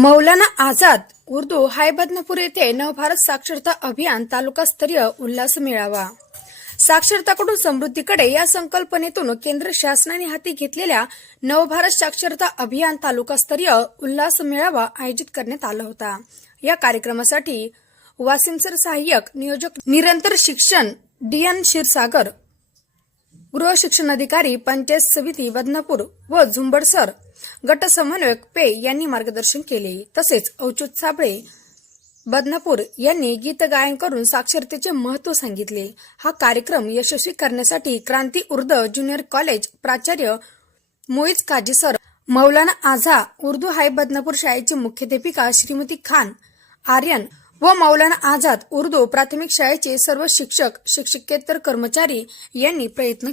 Maulana Azad Urdu high Badnapur येथे नवभारत साक्षरता अभियान तालुकास्तरीय उल्हास मेळावा. साक्षरताकडून समृद्धीकडे या संकल्पनेतून केंद्र शासनाने हाती घेतलेल्या नवभारत साक्षरता अभियान तालुकास्तरीय उल्हास मेळावा आयोजित करण्यात आला होता. या कार्यक्रमासाठी वासिमसर सहाय्यक नियोजक निरंतर शिक्षण डी एन क्षीरसागर गृह शिक्षण अधिकारी पंचायत समिती बदनापूर व झुंबडसर गट समन्वयक पे यांनी मार्गदर्शन केले. तसेच अवच्युत साबळे बदनापूर यांनी गीत गायन करून साक्षरतेचे महत्त्व सांगितले. हा कार्यक्रम यशस्वी करण्यासाठी क्रांती उर्द ज्युनियर कॉलेज प्राचार्य मोईज काजी सर मौलाना आझा उर्दू हाय बदनापूर शाळेची मुख्याध्यापिका श्रीमती खान आर्यन व मौलाना आझाद उर्दू प्राथमिक शाळेचे सर्व शिक्षक शिक्षकेतर कर्मचारी यांनी प्रयत्न